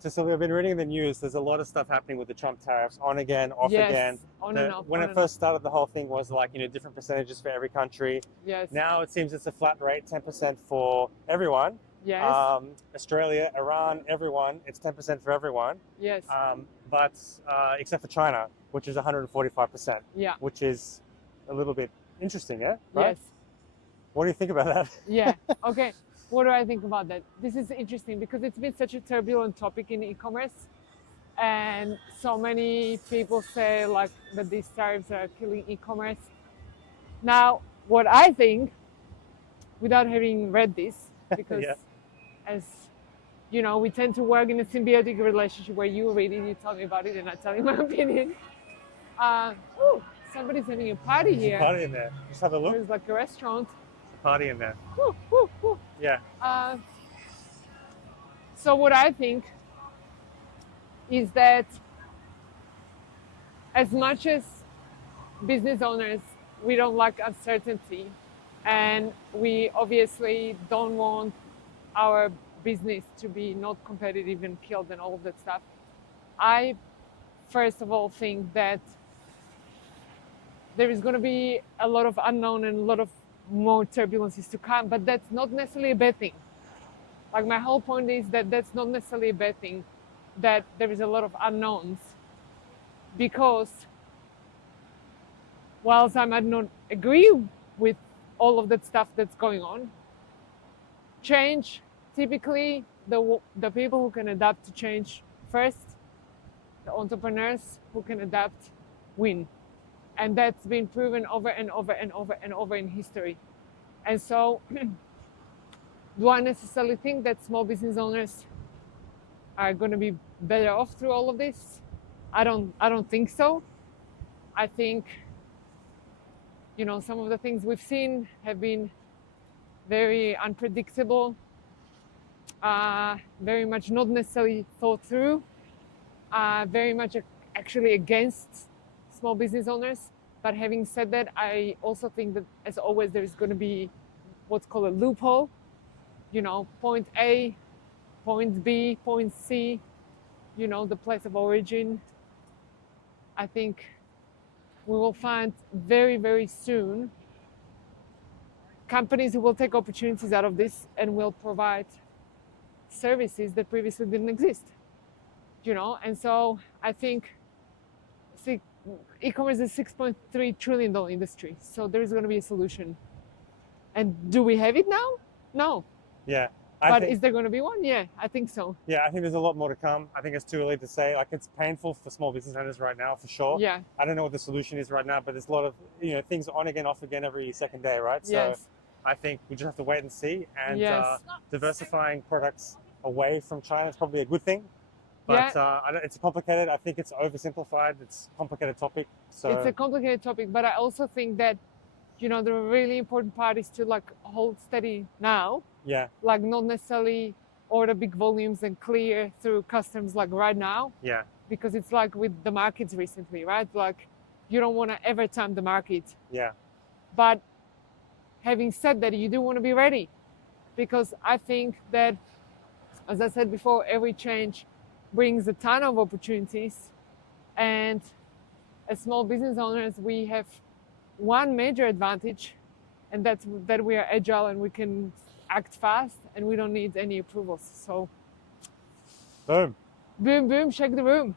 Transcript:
So Silvia, I've been reading the news. There's a lot of stuff happening with the Trump tariffs, on again, off Yes, again. on and off. When on it and first started, the whole thing was like, different percentages for every country. Yes. Now it seems it's a flat rate, 10% for everyone. Yes. Australia, Iran, everyone, it's 10% for everyone. Yes. But except for China, which is 145%. Yeah. Which is a little bit interesting, yeah? Right? Yes. What do you think about that? Yeah. Okay. What do I think about that? This is interesting because it's been such a turbulent topic in e-commerce, and so many people say like that these tariffs are killing e-commerce. Now, what I think, without having read this, because Yeah. as you know, we tend to work in a symbiotic relationship where you read it, you tell me about it, and I tell you my opinion. Ooh, somebody's having a party There's a here. party in there. Just have a look. There's like a restaurant. There's a party in there. Woo, woo, woo. Yeah. So what I think is that as much as business owners, we don't like uncertainty, and we obviously don't want our business to be not competitive and killed and all of that stuff. I first of all think that there is going to be a lot of unknown and a lot of more turbulences to come, but that's not necessarily a bad thing. Like, my whole point is that that's not necessarily a bad thing, that there is a lot of unknowns, because whilst I might not agree with all of that stuff that's going on, change, typically the people who can adapt to change first, the entrepreneurs who can adapt, win. And that's been proven over and over and over and over in history. And so do I necessarily think that small business owners are going to be better off through all of this? I don't think so. I think, some of the things we've seen have been very unpredictable, very much not necessarily thought through, very much actually against small business owners. But having said that, I also think that, as always, there is going to be what's called a loophole. Point A, point B, point C, the place of origin. I think we will find very, very soon companies who will take opportunities out of this and will provide services that previously didn't exist. And so I think e-commerce is a $6.3 trillion industry. So there is going to be a solution. And do we have it now? No. Yeah. But is there going to be one? Yeah, I think so. Yeah, I think there's a lot more to come. I think it's too early to say. Like, it's painful for small business owners right now, for sure. Yeah. I don't know what the solution is right now, but there's a lot of, things on again, off again every second day, right? Yes. So I think we just have to wait and see. And Yes. diversifying products away from China is probably a good thing. But it's complicated. I think it's oversimplified. It's a complicated topic. So It's a complicated topic, but I also think that, the really important part is to hold steady now. Yeah. Like, not necessarily order big volumes and clear through customs like right now. Yeah. Because it's like with the markets recently, right? Like, you don't want to ever time the market. Yeah. But having said that, you do want to be ready, because I think that, as I said before, every change brings a ton of opportunities, and as small business owners, we have one major advantage, and that's that we are agile and we can act fast and we don't need any approvals. So Boom. boom, boom, shake the room.